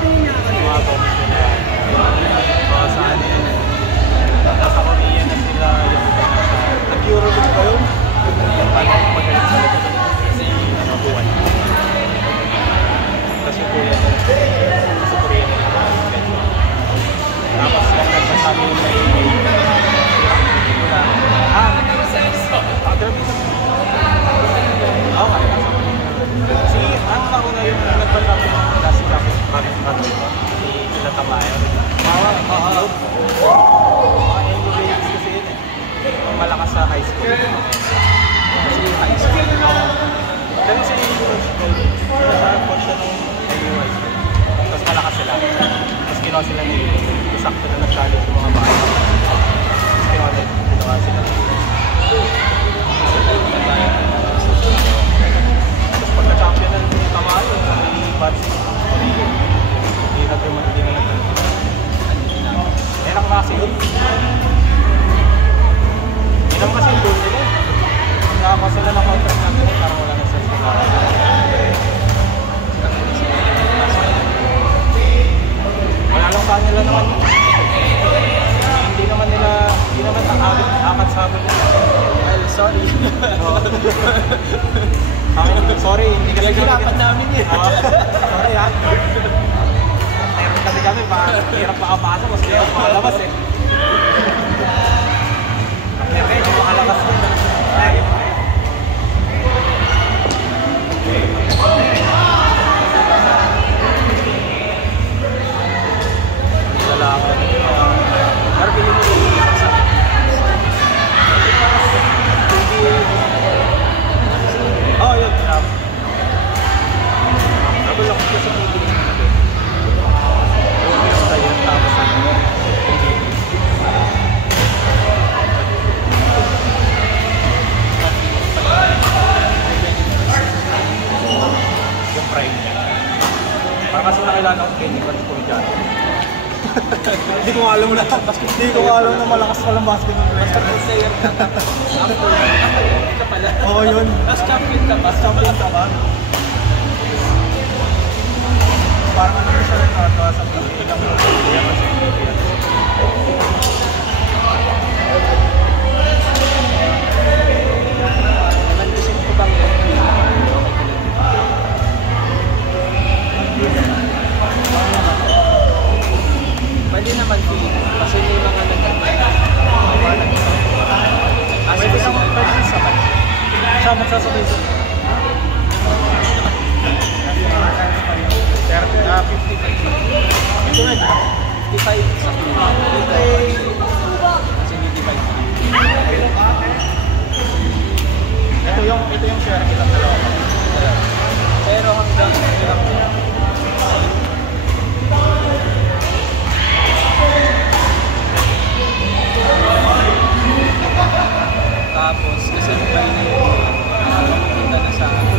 Mga bonus nila. Sa ano yun, nasa Korea na sila yung nag-Euroleague ba yun? Yung parang magaling talaga kasi ano, buwan. Kasi kuya na sa Korea na yung tapos lang nagsasabi yung may derby sa si ang nauna yung nagpatapos ng last tapos maraming pagkakas si Natamayo mga NBA kasi yun malakas sa high school kasi high school pero sa university coach siya nung high school tapos malakas sila tapos ginawa sila ni sakto na nag-college yung mga bahay tapos ginawa sila tapos pagka-champion na yung Tamayo may bats hindi na meron kasi yun yun kasi yung goal nila nakakuha sila ng contract natin parang wala na sense nila wala lang saan nila naman hindi naman akat sa amin well sorry sorry hindi kasi ginapan namin yun sorry ha meron kami hirap makapasa mas hirap makalabas eh meron makalabas din salamat pero pili mo rin oh yun nabulak ko sa TV yung tayo tapos ano yung prime niya parang kasi nakilala ko Kenny Pats ko dyan hindi ko alam na malakas palang basketball player basketball player ka tapos hindi ka pala oo yun last champion ka ba parang ano siya rin nakatawa sa PBA lang kaya kasi PBA nag-isip ko bang pwede naman kasi may mga nagkakaroon pwede naman pwede sabay siya magsasabay sa 55 ito na 55 sa kasi 55 ito yung share nila dalawa pero hanggang tapos kasi ba yun na sa lahat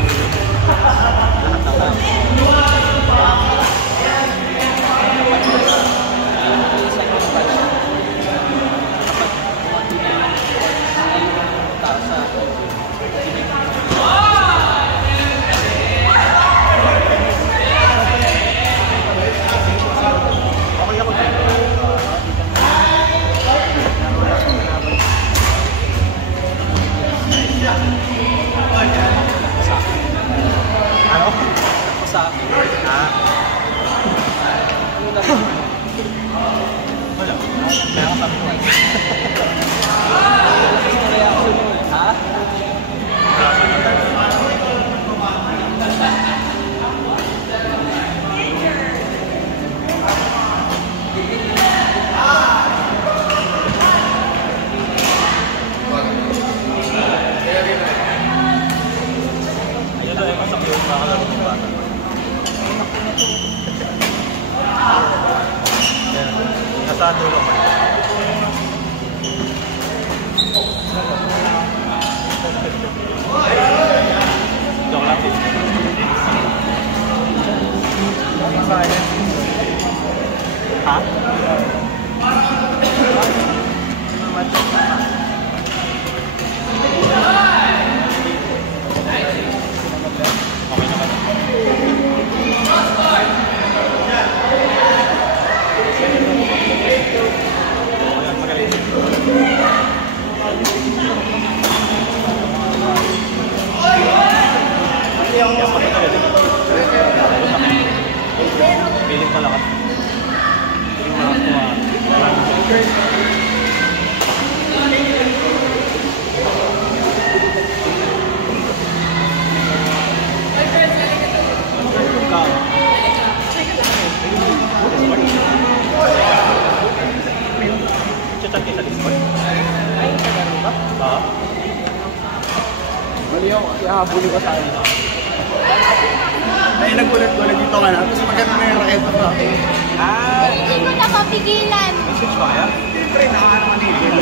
sa akin. Ano naman? Wala. Kaya ka sabi ko. Ha? Ayun ay masak yung makalaro ng bata. Nasa dulo ko. Joke lang din. Ha? Okay naman. nakabuli ko sa akin. Ay, nagulat-gulat dito ka na. Tapos maganda na yung raketa pa. Hindi ko na mapigilan. May switch ba kaya? Siyempre, nakakanamanigil.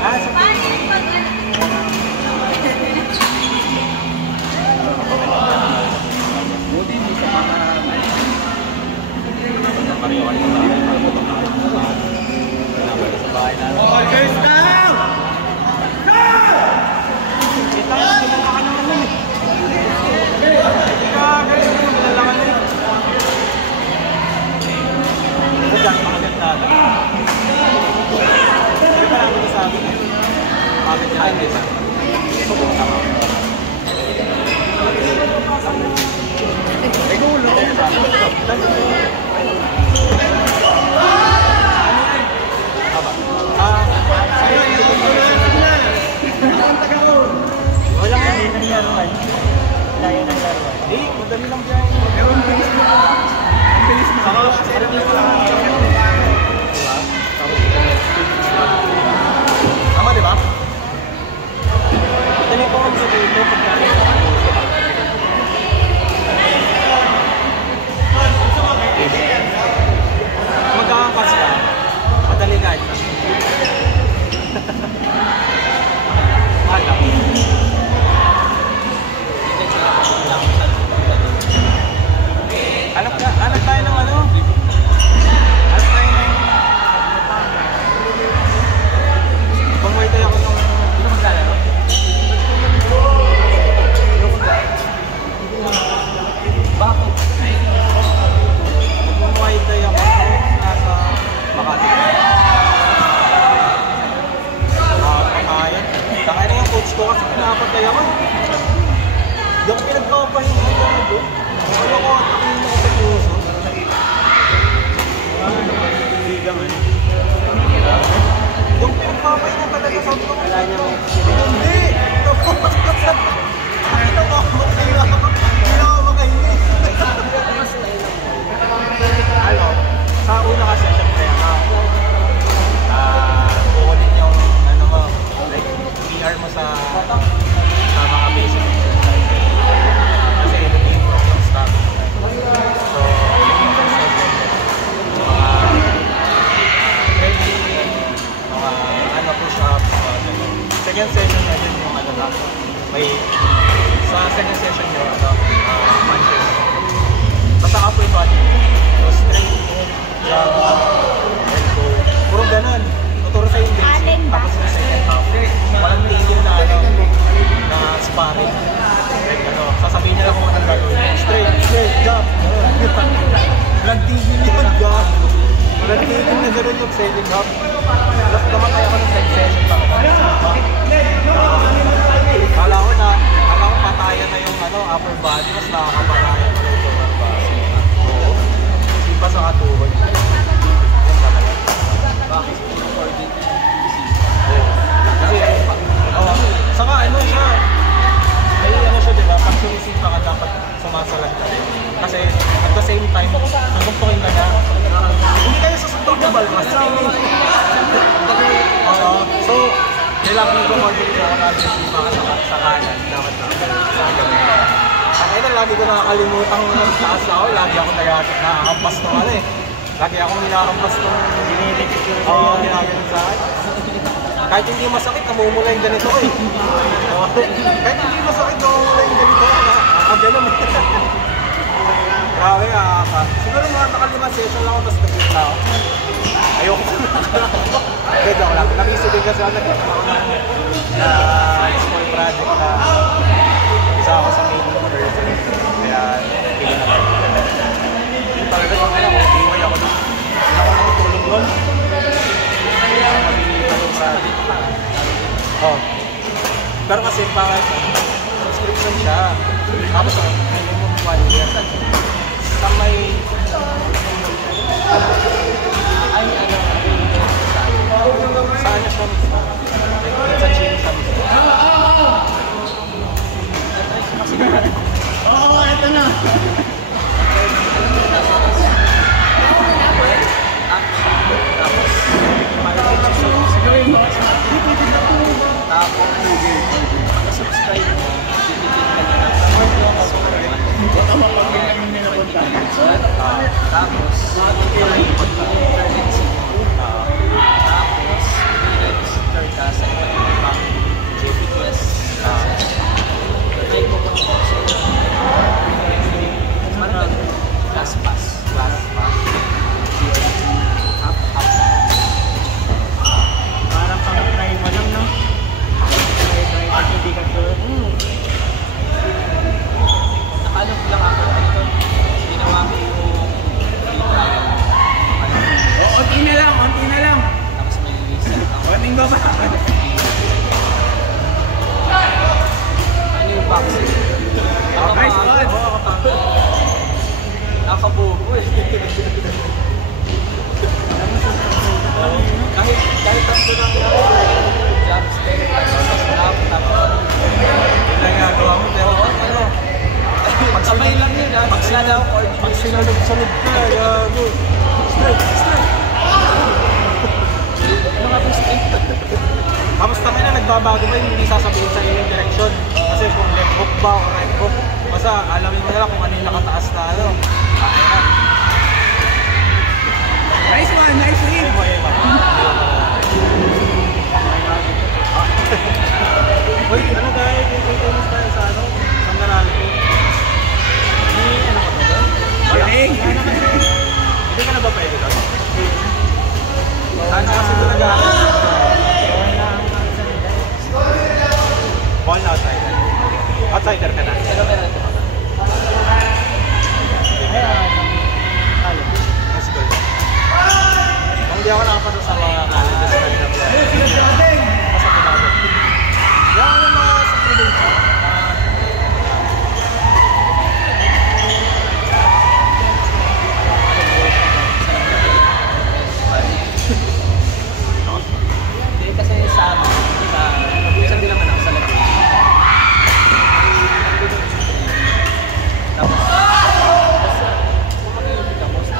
Sa Paano yung pag... Buti, hindi sa mga... pariwan ko na. Pinabalik sa bahay namin. All girls down! Kita nga, pinalakan naman eh. Kita, galing mo, pinalakan eh. Ito dyan, makaganda natin. Hindi pa namin sa akin eh. Makaganda natin eh. Pupunta mo. Ay, gulo. Walang hindi ng laruan. Layo ng laruan. Eh, madali lang dyan. Pero ang bilis mo. Ang bilis mo. Ako, kasi alam mo lang ang chocolate mo ba? Tama, di ba? Madali ko ang sabihin mo pagkakas sa magkakakas ka, madali ka. Alam. Alam tayo ng ano? Alam tayo ng... Pang-muay tayo ako ng... Dito maglalaro? Bakit? Pang-muay tayo ako nasa Makati. Takay na yung coach ko kasi pinapatay ako. Hindi ako pinagpapahinga ko doon. Ano ko, takin mo sa puso. Hindi naman. Yung pinagpapahinga talaga sa ito. Wala niya mo. Hindi! Hindi ako makahinga. Hindi ako makahinga. Ano? Sa una kasi, syempre, kukunin yung ano mo, like, PR mo sa mga basic exercise. Kasi nag-improve yung stock. So, nag-improve sa mga training, mga push-ups, second session na din yung ano lang. May, sa second session yung punches. Basta upper body. So, straight, jump, elbow. Puro ganun. Tuturo sa yung basic. Tapos yung second half. Walang tigil na na sparring. Like ano, sasabihin nila kung anong gagawin. Straight, jump. Walang tigil yun, God. Walang tigil na gano'n yung second half. Tapos namatay ako ng second session. Kala ko patayan na yung upper body. Mas nakakapatayan na yung lower body. Oo. Hindi pa sa katuhod. Yan talaga. Bakit? Kasi, saka ano siya, may ano siya diba, pag sumisimpa ka dapat sumasalag ka rin. Kasi at the same time, susuntukin ka na. Hindi kayo susuntok na balmas. So, nilapin ko more dito ako natin simpa ka sa kanan, dapat sa gabi. Kaya na lagi ko nakakalimutan ng taas ako, lagi ako nakakampas ng ano eh. Lagi akong nakakampas ng dinidikit yung ginaganon sa akin. Kahit hindi masakit, namumula yung ganito ko eh. Kahit hindi masakit, namumula yung ganito ko. Nakakaganon eh. Grabe ka. Siguro mga nakalimang session lang ako, tapos nag-quit na ako. Ayoko ko nakalako. Pwede ako lang. Nabisi din kasi ako nagkita ako ng small project na isa ako sa main person. Kaya pili na ako. Yung talaga yung ano, iway ako doon. Hindi ako nakatulog doon. Malilitan yung project. Oh. Pero kasi parang subscription siya. Tapos minimum 1 year. Sa may... Ay, ano? Saan na siya mismo? Sa gym siya mismo. Oo, eto na! Tapos, subscribe mo. Tapos, makikipag pa. Tapos, i-register ka sa iba't ibang JP Quest. Try ko po sa parang last pass. Parang pang-try mo lang, no? Try pag hindi ka sure. Ano lang ako, ginawa ko yung free trial. Onti na lang. Tapos may reset ako. Onting ba ba? Ano yung vaccine? Nice one! Nakabubo eh. Kahit tatlo lang job stay, tapos Yun lang gagawa mo, pero ano? Pagsamay lang yun ha. pag sinalog-salog ka, gago. Strike! Ano nga yung straight? Tapos tangin na nagbabago ba hindi sasabihin sa iyo yung direction. Kasi kung left hook ba o right hook, basta alamin mo na lang kung ano yung nakataas na ano. Nice one! Nice hit! Uy, ano dahil kung tumus tayo sa ano? Saan nanalo ko? May ano ka ba doon? Galing! Hindi ka na ba pwede doon? Saan kasi ito nag-aaral? Ball na outsider. Outsider ka na. Pero meron ito. Let's go. Kung hindi ako nakapasa sa mga colleges na rin ako. Pasa pinabot. Hindi ako yung mga sa probinsya. Hindi kasi sa isang din naman ako sa Laguna. Tapos, kung mag-iibig ako sa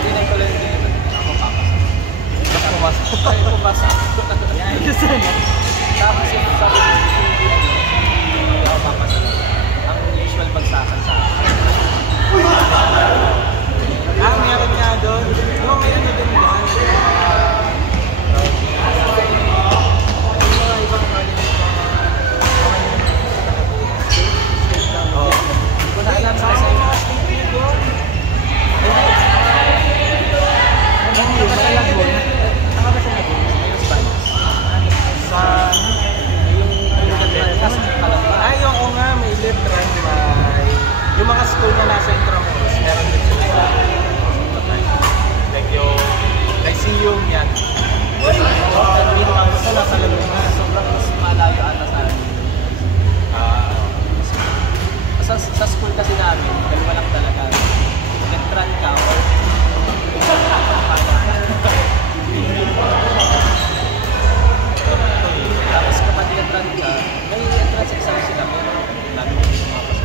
hindi ko lang din ako papasa. Basta pumasa. Ay, pumasa. Gusto mo? Tapos yung sa hindi ako papasa. Ang usual bagsakan sa akin. Meron nga doon. Yung may ano din doon. Hindi ko na alam sa Sa mga state doon. Hindi ba sa Laguna? Saka ba sa Laguna? Sa... Yung oo nga, may left run by... Yung mga school na nasa Intramuros, meron din sila sa... Like yung... Lyceum yan. Dito ako sa nasa Laguna. sobrang mas malayo ata sa akin. Sa school kasi namin, dalawa lang talaga. Nag-run ka or tapos kapag nag-run ka, may entrance exam sila, pero lalo mo yung mga pasok.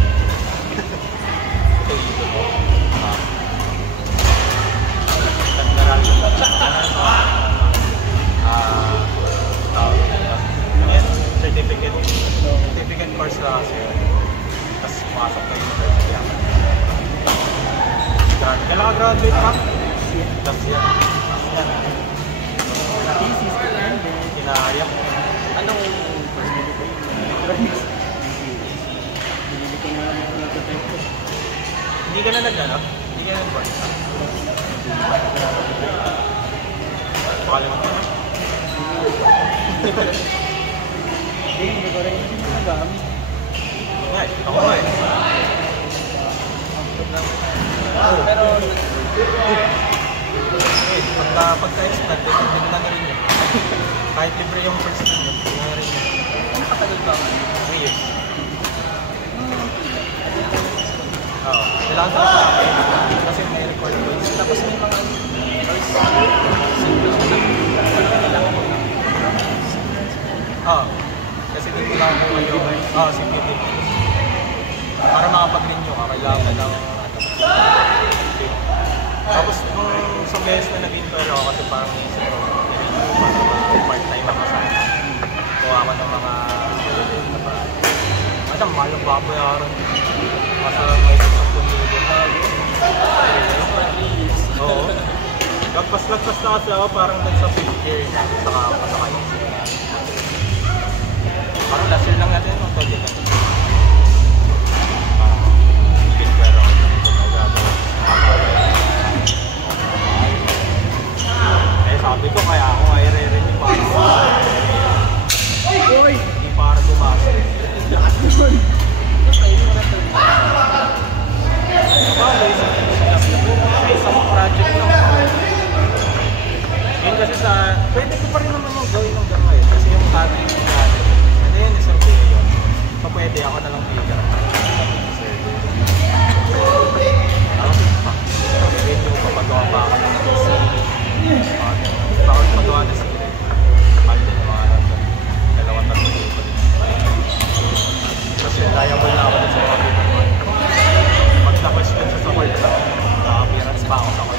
Certificate course na kasi yun. Tapos pumasok na university ako. Kailan ka graduate ka? Tapos yan. Kinaayak. Anong Hindi ka na nag-ano? Hindi ka na nag-work ka? Pakalimutan mo. hindi ko rin nagamit. Ngay, ako nga eh. Pero pagka-expert, hindi na rin yun. Kahit libre yung first time yun, hindi na rin yun. ano katagal ba man? 3 years. Oo. Kailangan ko na kasi may record points. Tapos may mga voice simple na kailangan mo na. Oo. Kasi dito lang ako ngayon. Oo, CPT. Para makapag-renew ka, kailangan ng Tapos nung sa best na nag-inquire ako kasi parang isip ko, para part-time ako sa kuha ko ng mga Madam, mahal ang babayaran. Masa may 10,000 bago. Oo. Lagpas-lagpas na kasi ako parang sa 5th year na. Saka pasakay. Parang last year lang natin yung tolya ka. Parang pin pero ako dito nagagawa. Eh sabi ko kaya ako nga i-re-renew parang hindi para gumasa. Isang project lang. Yun kasi pwede ko pa rin naman yung gawin hanggang ngayon. Kasi yung tatay yung natin. Ano yun, isang day yun. So pwede ako na lang bigyan. Pwede ko papagawa pa ako ng PC. Bakit pagawa na sila. Mahal din yung mga nandun. 2-3 dito. Kasi liable na ako sa mga people mo. Pag na-question siya sa court na appearance pa ako sa court.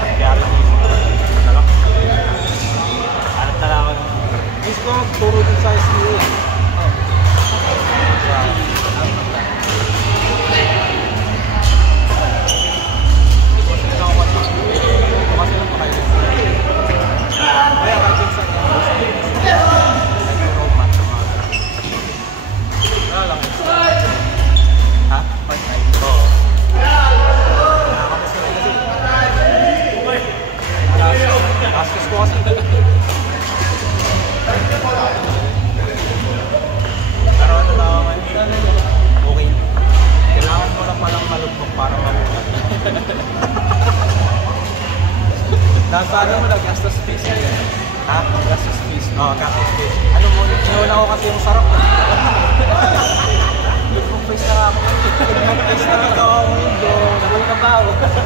Kaya lang yun. Hanap na lang ako. Miss ko magturo din sa SEO. Kasi lang pa kayo. Kaya kasi sa ha? Part-time? Oo. Nakakapos na rin kasi. Gastos ko kasi. Pero ano na ako ngayon? Okay. Kailangan mo lang palang malugmok para malulat. Nasa ano mo na gastos fees ngayon? Ha? Gastos fees? Oo, gastos fees. Ano mo? Inuuna ko kasi yung sarap. Lugmok face na ako. Lugmok face na ako ngayon. Nagawin ka ba ako? Kasi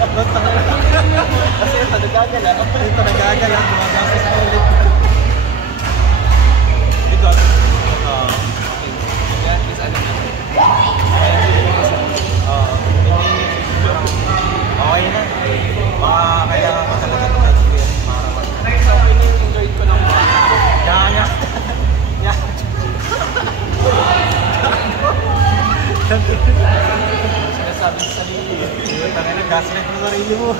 ito nagagala. Ito nagagala. Gumagastos na ulit. Ito. Okay. Yan is ano na. Okay na. Baka kailangan ko talaga ng experience para okay na yung enjoy ko lang. Yan. Yan. Sinasabi sa sarili. Tangin na, gaslight mo sarili mo.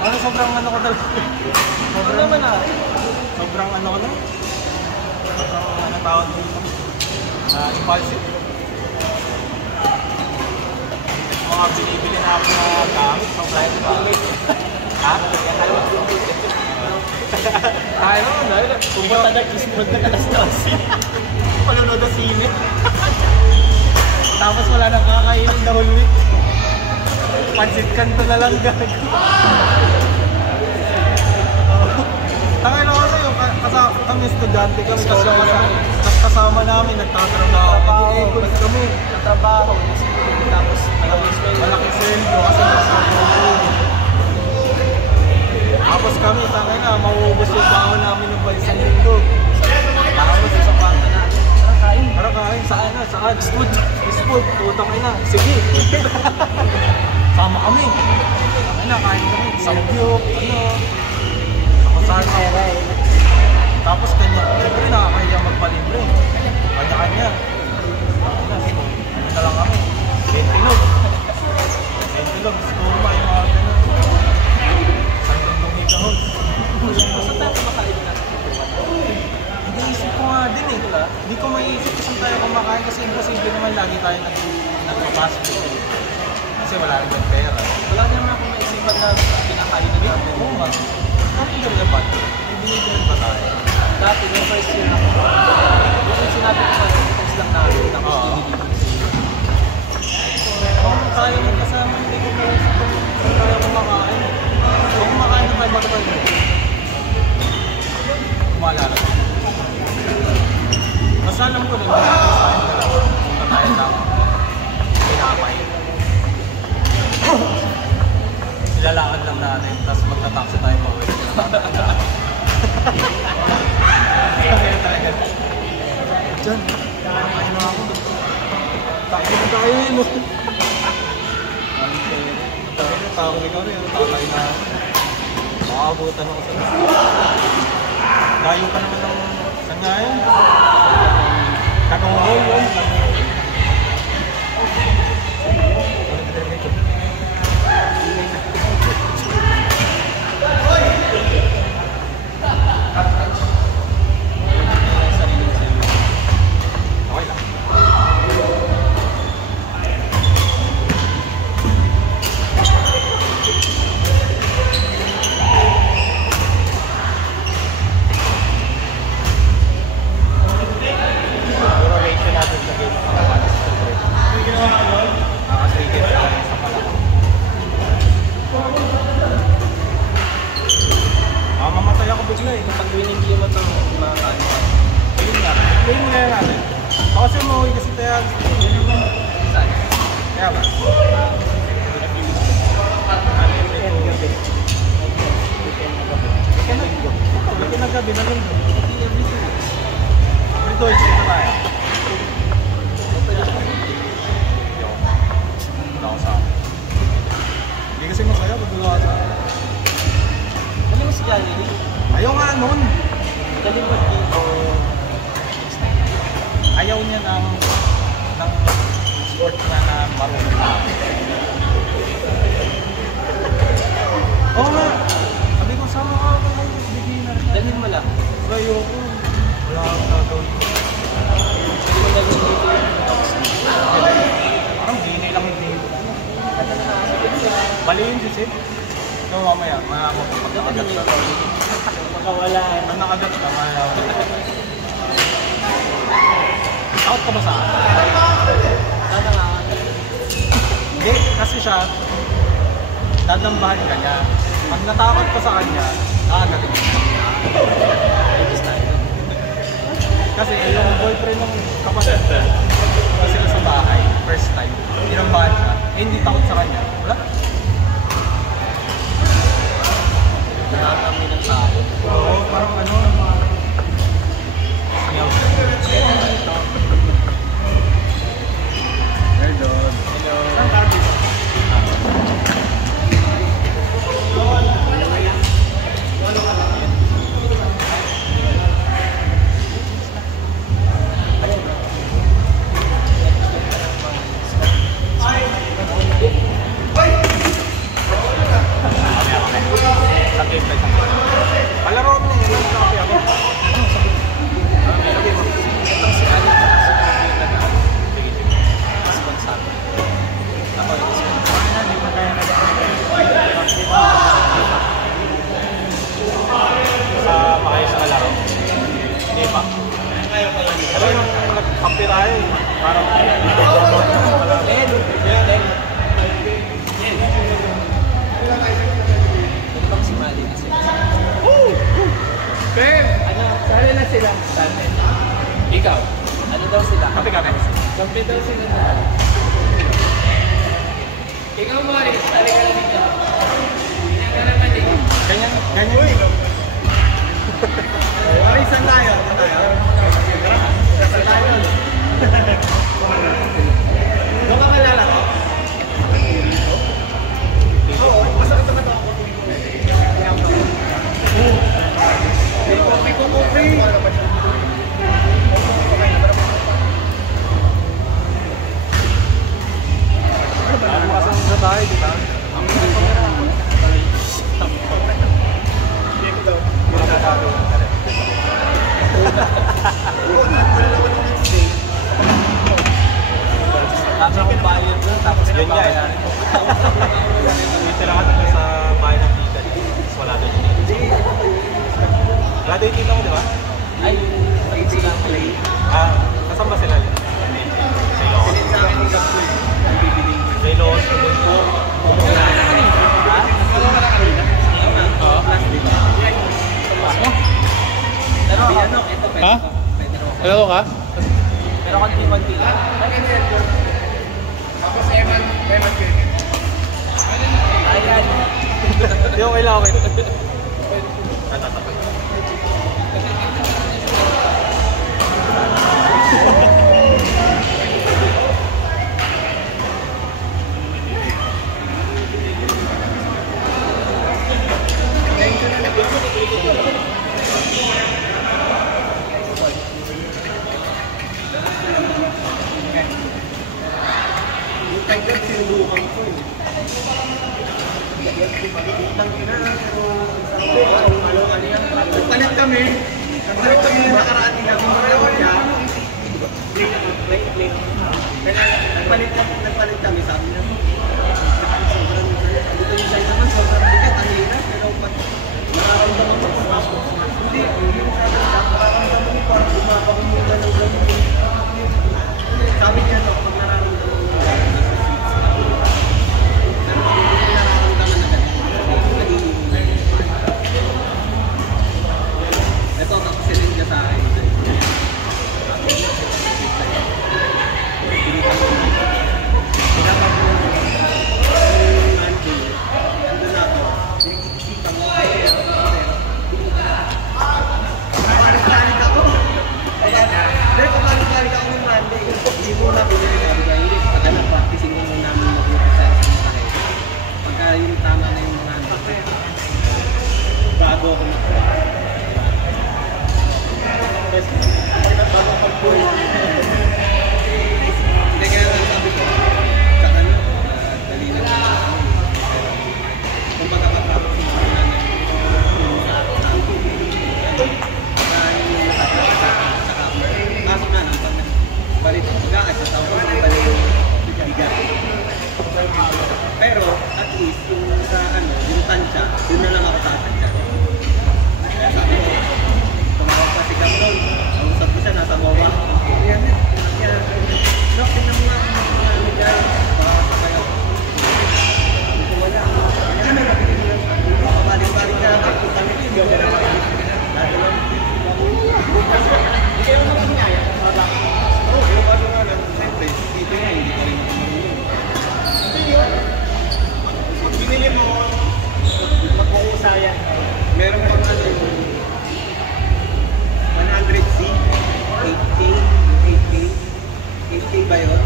Ano, sobrang ano ko talaga. Sobrang naman ah. Sobrang ano ko na. Sobrang ano tawag dito. Impulsive. Mga binibili na ako na gamit. Sobrang impulsive. Ha? Yan alam mo. Tayo naman na. Pumunta na kismod na kalas-tasin. Palunod na sine. Tapos wala nang kakainin the whole week. Pansit kanto na lang gagawin. Tangin ako sa'yo, kami estudyante kami kasama namin, nagtatrabaho. Nag-i-ikot kami. Nagtrabaho, tapos malaking sweldo kasi tapos kami, tangin na, mauubos yung baho namin ng balisang linggo. Tapos sa panta natin. Tara kain, saan na? Saan? Food, tutang ina. Sige. Sama kami. Tangin na, kain kami. Samgyup, ano. Saan ako. Tapos kanya, siyempre nakakahiya magpalibre. Kanya-kanya. Ano na lang kami. Sentilog. Skuma yung mga ganun. Sandang bumikahon. Saan tayo kumakain natin? Iniisip ko nga din eh. Hindi ko maiisip kung saan tayo kumakain kasi imposible naman lagi tayo nagpapasok. Kasi wala rin yung pera. Wala naman akong maisipan na pinakain na natin. Oo nga. Bakit gano'n na ba? Ibinigyan ba tayo? Dati, yung first year ako. Yung sinabi ko na test lang namin. Tapos dinilipin sa iyo. Kung tayo yung kasama, hindi ko maisip kung saan tayo kumakain. Kung kumakain na tayo matapal mo. Kumalala ko. Mas alam ko rin, punta tayo lang pinapay. Ilalakad lang natin, tapos magta-taxi tayo pa uwi. Diyan, ay na ako. Taxi na tayo yun. Tawag ikaw na yun, tatay na ako. Makakabutan ako sa layo pa naman ng saan nga yun? Nag-roll yun. Okay lang. Siguro ratio natin sa game ng Palawan is 2-3. Naka-3 games na rin sa Palawan. Mamatay ako bigla eh. Pag winning mo ito, makakaano ka. Ayun nga. Play mo na yan natin. Ako kasi umuwi kasi tayo. Saan? Kaya ba? Weekend na gabi na lang doon. Ito, ito na tayo. Wala ako sa akin. Hindi kasi masaya pag wala ka sa akin. Ano mo si Johnny? Ayaw nga nun. Galing ba dito? Ayaw niya ng sport na marunong na. Oo nga. Sabi ko, sama ka ba yung beginner ka? Galing mo lang. Ayoko. Wala akong gagawin. Hindi mo galing dito yung talks. Parang dinay lang yung dito. Baliin si Sid. So mamaya, magpapakagat ka. Makawala. Pag nakagat ka, mamaya. Out ka ba sa akin? Sana nga. Hindi, kasi siya, dadambahan ka niya. Pag natakot ka sa kanya, nakagatin ka. Kasi yung boyfriend ng kapatid ko, kasi sila sa bahay, first time, tinambahan siya, eh hindi takot sa kanya. Wala. Nakakami ng tao. Oo, parang ano, singaw siya. Hello. Hello. Saan ka dito? Palaro mo na yun, nakapi ako. Sabi mo. Itong si Ali na kasi yung nag-ano. Responsible. Ako yung responsible. Sa maayos na laro. Hindi pa. Pero yung nagkampi tayo eh. Parang Itong si Mali kasi. Ano, sali na sila. Sali. Ikaw. Ano daw sila? kape kami. Kampi daw sila. Ikaw, Mari. Sali ka na dito. Ganyan ka naman eh. Ganyan, ganyan. Mari, saan tayo? Saan tayo? Saan tayo? Doon ka kalala ko? Oo, masakit na ito. Kopi ko, kopi. Ano kasama na tayo, di ba? Ang Kami akong bayad doon, tapos yun nga eh. Titira ka doon sa bahay ng tita. Tapos wala doon yung tita. Wala doon yung tita mo, di ba? Ay, ayun sila. Ah, nasaan ba sila? Sa Ilocos. Sa Ilocos, sa Bunso. Ha? Oo. Pero ano, ito pwede Ha? ko. Pwede ko. Hello ka? Pero konti-konti lang. Tapos Eman Kirkin. Ayan. Hindi ko kailangan. Yung Tiger, sinubukan ko eh. Itang ina, pero nagpalit kami yung nakaraan niya, kung mayroon niya, nagpalit kami, sabi niya, sobrang, dito yung sa'yo naman, sobrang bigat, ang hirap, pero pag nararamdaman mo, hindi, yung sabi niya, nararamdaman mo, parang bumabang mo na ng gamot. Sabi niya, no, pag nararamdaman mo, ito, nakasilin ka sa akin. Pinapag mo yung nanti. Nandun na ako. Nakikita mo. Pabalik-balik ako. Dahil pabalik-balik ako ng Monday. Hindi mo na pinili. Sabi ka, hindi. Pagka na-practicing mo namin mag-work sa isang sakay. Pagka yung tama na yung mga nanti. Bago ako mag-work. Bago pag-pull. Hindi kaya lang sabi ko sa ano, dali na lang namin. Kung magkakapapos mo na yung sa akin. Kaya yung nakatapos sa camera. Pasok na lang pag balit ang pagkakas sa tao. Ang bali yung bigat. Pero at least yung sa ano, yung tansya, yun na lang ako tatansya. Kaya sabi ko, tumawag pa si Captain. Usap ko siya, nasa bawa. Yan yan. No, tingnan mo nga kung mga nagay. Baka kaya. Hindi ko wala. Kaya may napilin nyo. Balik-balik ka. Kung kami ito, hindi ako na makikita. Dati lang. Hindi kayo naman niya. Oo, pero bago nga lang. Siyempre, dito nga, hindi ka rin marunong. Hindi yun. Pag binili mo, mag-uusayan. Meron pang ano yung 100C, 8K, 8K ba yun?